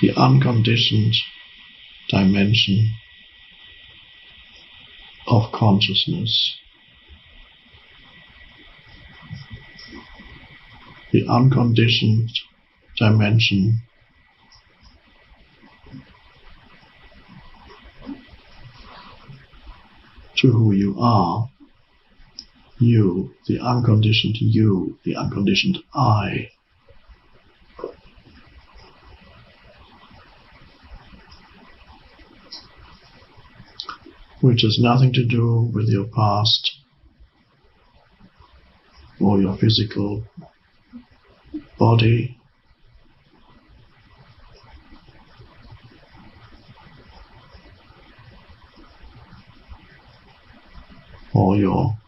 the unconditioned dimension of consciousness, the unconditioned dimension to who you are, you, the unconditioned I. Which has nothing to do with your past or your physical body, or your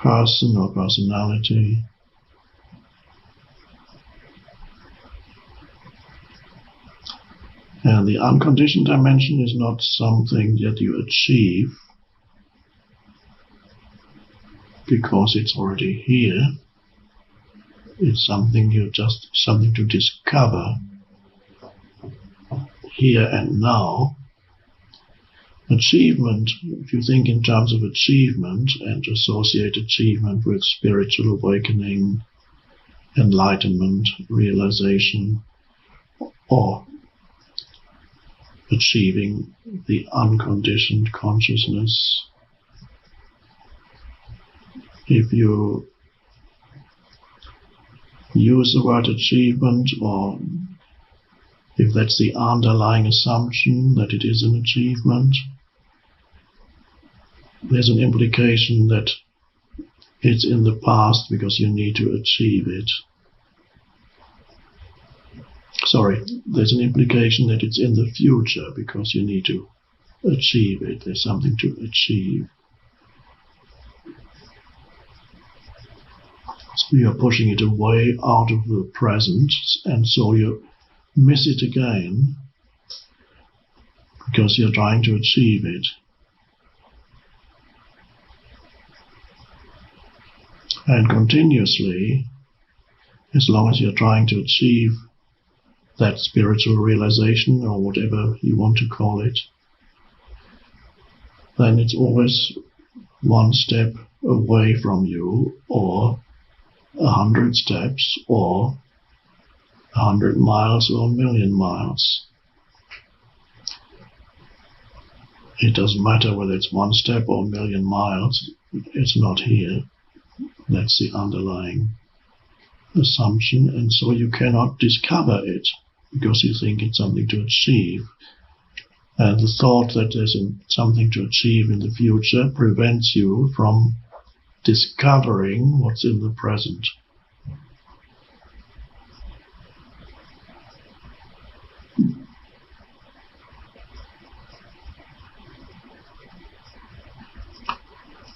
person or personality. And the unconditioned dimension is not something that you achieve because it's already here. It's something to discover here and now. Achievement, if you think in terms of achievement and associate achievement with spiritual awakening, enlightenment, realization, or achieving the unconditioned consciousness. If you use the word achievement, or if that's the underlying assumption that it is an achievement, there's an implication that it's in the past because you need to achieve it. There's an implication that it's in the future because you need to achieve it. There's something to achieve. So you're pushing it away out of the present, and so you miss it again because you're trying to achieve it. And continuously, as long as you're trying to achieve that spiritual realization, or whatever you want to call it, then it's always one step away from you, or 100 steps, or 100 miles, or 1,000,000 miles. It doesn't matter whether it's one step or 1,000,000 miles, it's not here. That's the underlying assumption, and so you cannot discover it because you think it's something to achieve. And the thought that there's something to achieve in the future prevents you from discovering what's in the present.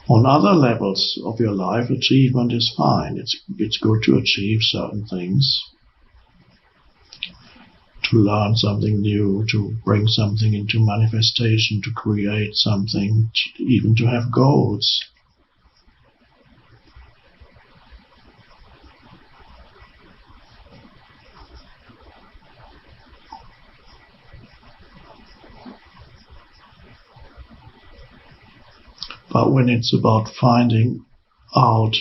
On other levels of your life, achievement is fine. It's good to achieve certain things, to learn something new, to bring something into manifestation, to create something, even to have goals. But when it's about finding out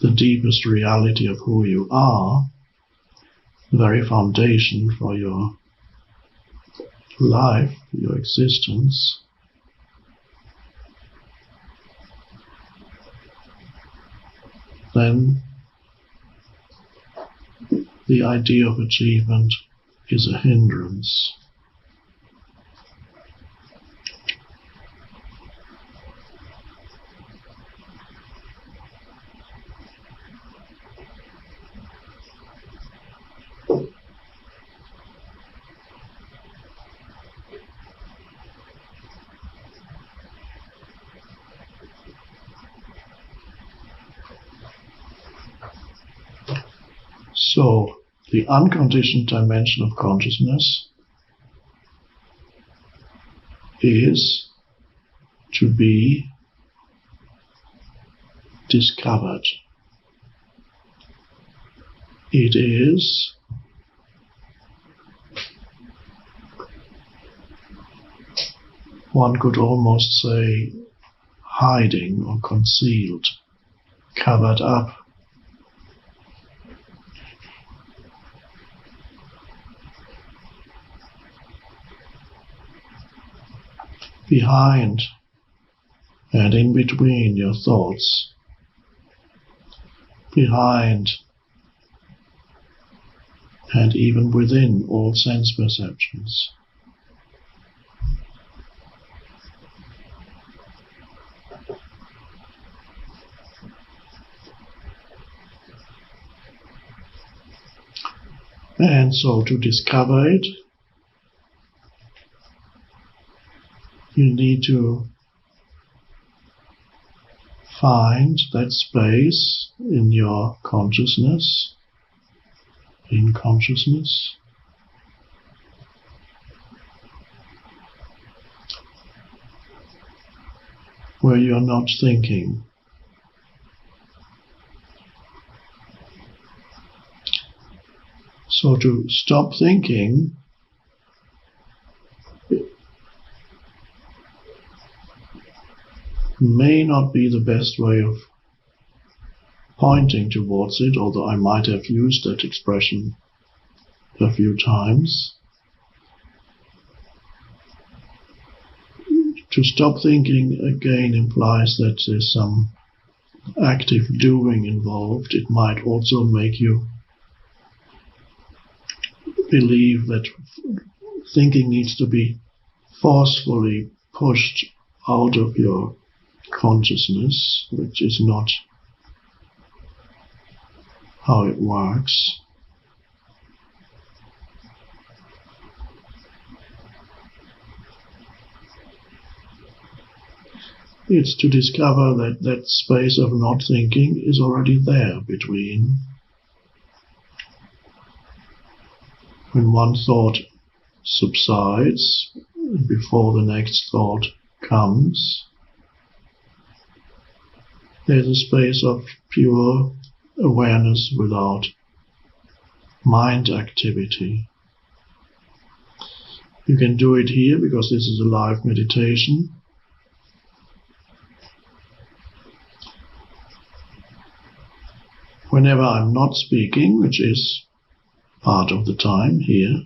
the deepest reality of who you are, the very foundation for your life, your existence, then the idea of achievement is a hindrance. So, the unconditioned dimension of consciousness is to be discovered. It is one could almost say hiding or concealed, covered up. Behind and in between your thoughts, behind and even within all sense perceptions. And so to discover it, you need to find that space in your consciousness, in consciousness, where you're not thinking. So to stop thinking may not be the best way of pointing towards it, although I might have used that expression a few times. To stop thinking again implies that there's some active doing involved. It might also make you believe that thinking needs to be forcefully pushed out of your consciousness, which is not how it works. It's to discover that that space of not thinking is already there between when one thought subsides, before the next thought comes. There's a space of pure awareness without mind activity. You can do it here because this is a live meditation. Whenever I'm not speaking, which is part of the time here,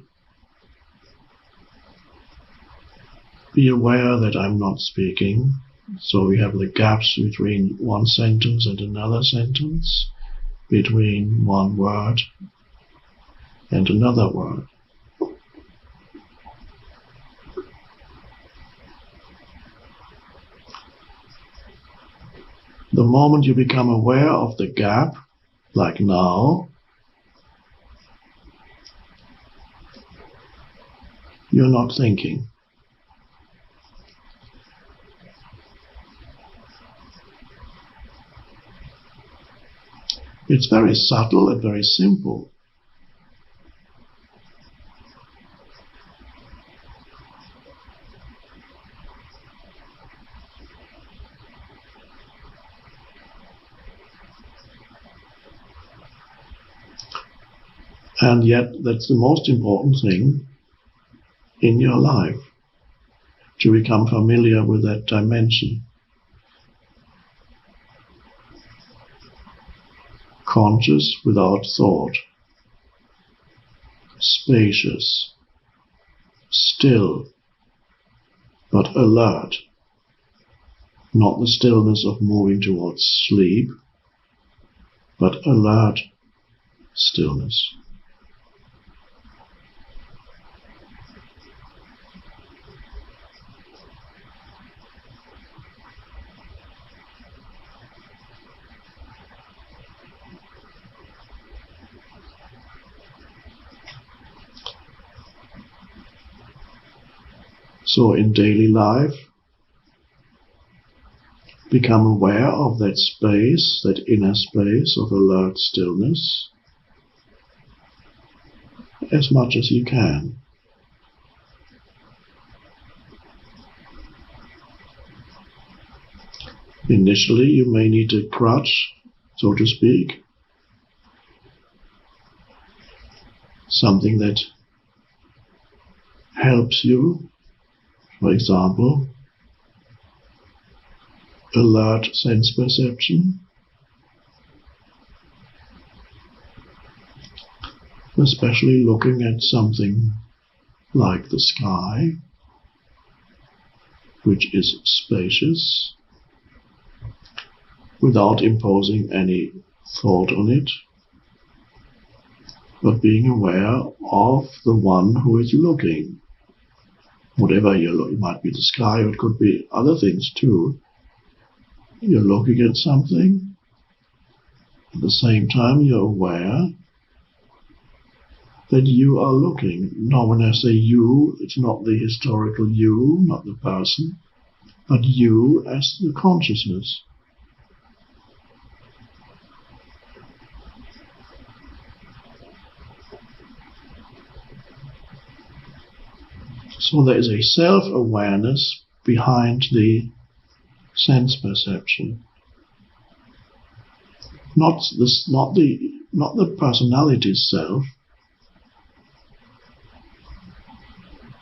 be aware that I'm not speaking. So we have the gaps between one sentence and another sentence, between one word and another word. The moment you become aware of the gap, like now, you're not thinking. It's very subtle and very simple. And yet that's the most important thing in your life, to become familiar with that dimension. Conscious without thought, spacious, still, but alert, not the stillness of moving towards sleep, but alert stillness. So in daily life, become aware of that space, that inner space of alert stillness, as much as you can. Initially, you may need a crutch, so to speak, something that helps you. For example, alert sense perception, especially looking at something like the sky, which is spacious, without imposing any thought on it, but being aware of the one who is looking. Whatever you're looking, it might be the sky, or it could be other things too. You're looking at something, at the same time you're aware that you are looking. Now when I say you, it's not the historical you, not the person, but you as the consciousness. So there is a self-awareness behind the sense perception. Not the personality self,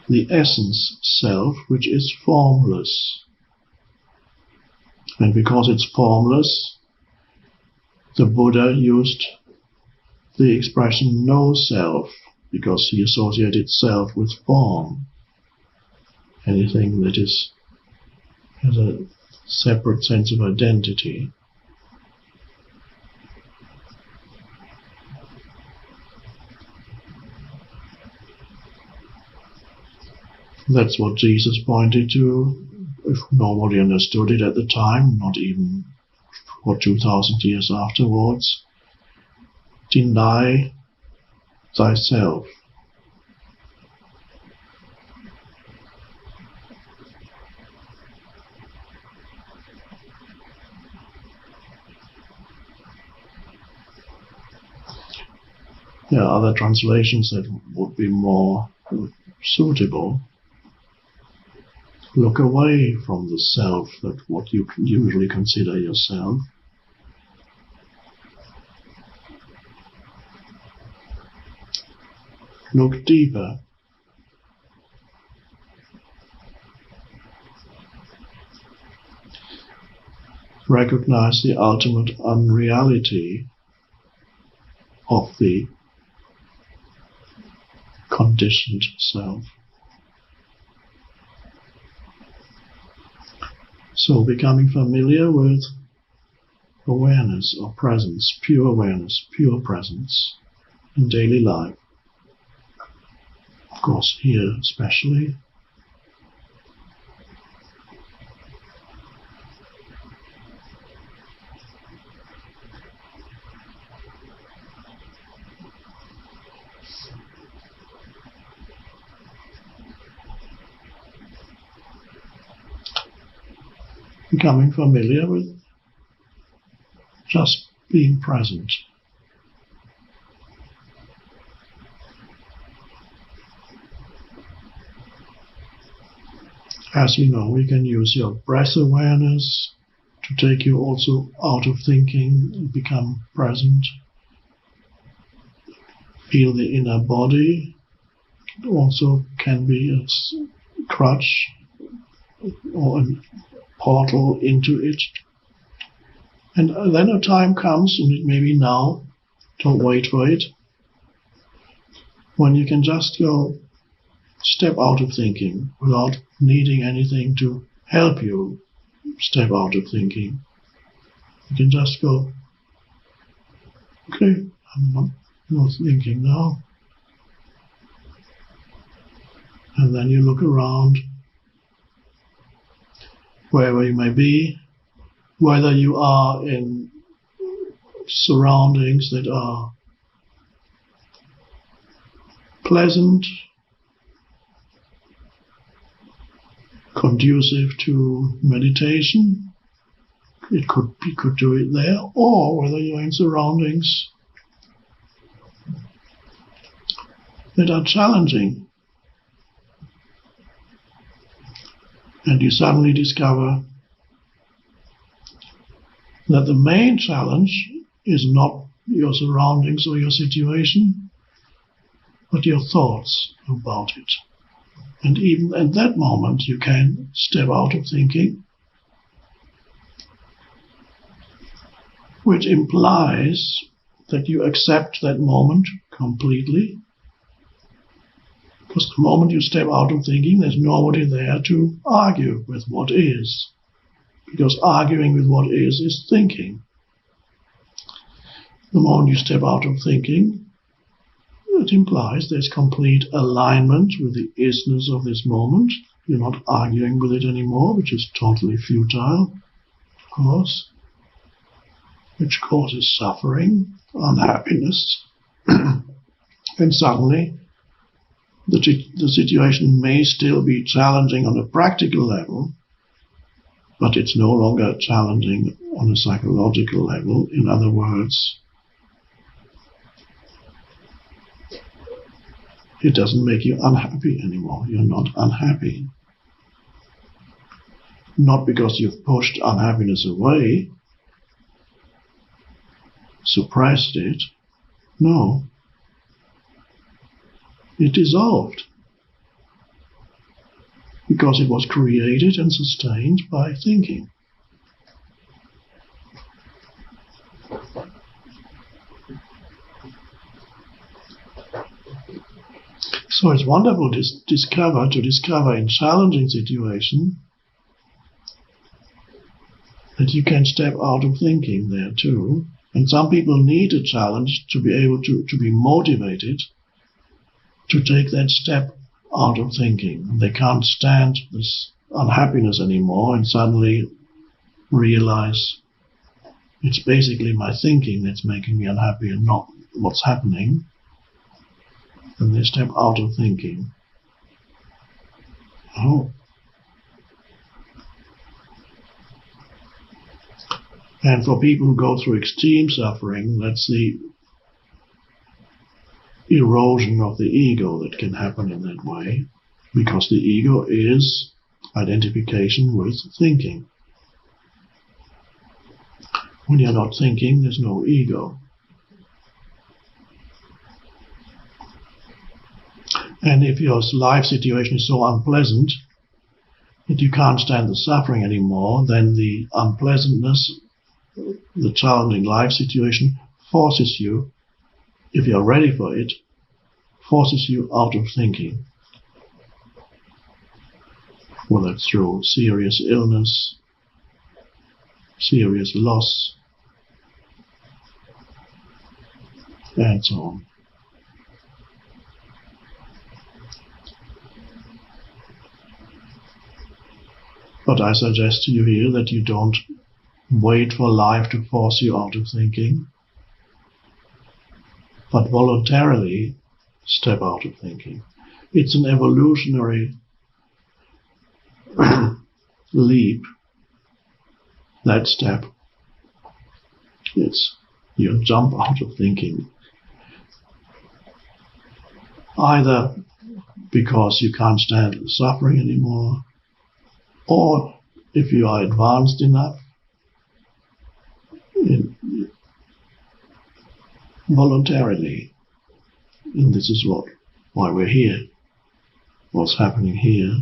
the essence self, which is formless. And because it's formless, the Buddha used the expression no self, because he associated self with form. Anything that has a separate sense of identity. That's what Jesus pointed to, if nobody understood it at the time, not even for 2,000 years afterwards. Deny thyself. There are other translations that would be more suitable. Look away from the self, that what you usually consider yourself. Look deeper. Recognize the ultimate unreality of the conditioned self. So becoming familiar with awareness or presence, pure awareness, pure presence in daily life. Of course, here especially. Becoming familiar with just being present. As we know, we can use your breath awareness to take you also out of thinking and become present. Feel the inner body. It also can be a crutch or a portal into it. And then a time comes, and it may be now, don't wait for it, when you can just go step out of thinking without needing anything to help you step out of thinking. You can just go, okay, I'm not thinking now. And then you look around, wherever you may be, whether you are in surroundings that are pleasant, conducive to meditation, you could do it there, or whether you're in surroundings that are challenging, and you suddenly discover that the main challenge is not your surroundings or your situation, but your thoughts about it. And even at that moment, you can step out of thinking which implies that you accept that moment completely. Because the moment you step out of thinking, there's nobody there to argue with what is. Because arguing with what is thinking. The moment you step out of thinking, it implies there's complete alignment with the isness of this moment. You're not arguing with it anymore, which is totally futile, of course, which causes suffering, unhappiness, and suddenly the situation may still be challenging on a practical level, but it's no longer challenging on a psychological level. In other words, it doesn't make you unhappy anymore. You're not unhappy. Not because you've pushed unhappiness away, suppressed it. No. It dissolved. Because it was created and sustained by thinking. So it's wonderful to discover in challenging situations that you can step out of thinking there too. And some people need a challenge to be able to be motivated to take that step out of thinking. They can't stand this unhappiness anymore and suddenly realize it's basically my thinking that's making me unhappy and not what's happening. And they step out of thinking. Oh. And for people who go through extreme suffering, that's the erosion of the ego that can happen in that way, because the ego is identification with thinking. When you're not thinking, there's no ego. And if your life situation is so unpleasant that you can't stand the suffering anymore, then the unpleasantness, the challenging life situation forces you, if you're ready for it, forces you out of thinking. Whether it's through serious illness, serious loss, and so on. But I suggest to you here that you don't wait for life to force you out of thinking, but voluntarily step out of thinking. It's an evolutionary leap, that step. It's you jump out of thinking. Either because you can't stand the suffering anymore, or if you are advanced enough, voluntarily. And this is why we're here, what's happening here.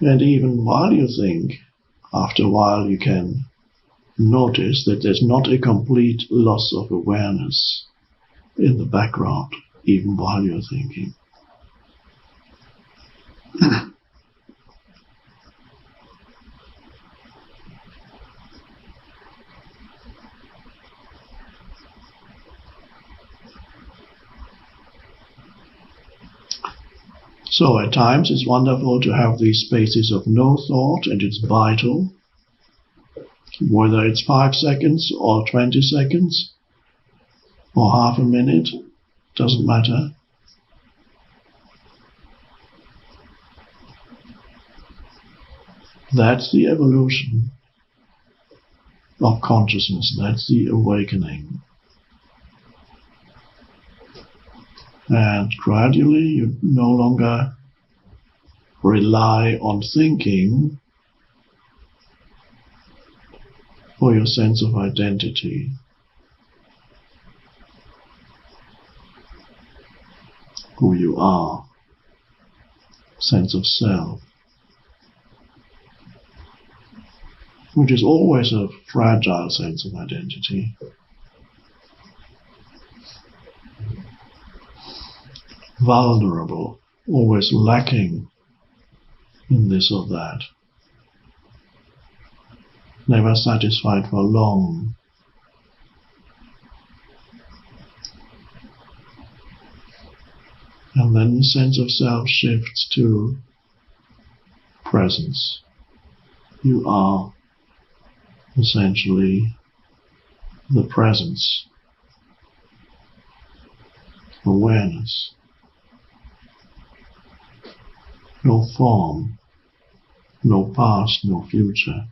And even while you think, after a while you can notice that there's not a complete loss of awareness in the background, even while you're thinking. So at times it's wonderful to have these spaces of no thought, and it's vital. Whether it's 5 seconds or 20 seconds or half a minute, doesn't matter. That's the evolution of consciousness. That's the awakening. And gradually you no longer rely on thinking for your sense of identity. Who you are, sense of self, which is always a fragile sense of identity. Vulnerable, always lacking in this or that. Never satisfied for long. And then the sense of self shifts to presence. You are essentially the presence, awareness. No form, no past, no future.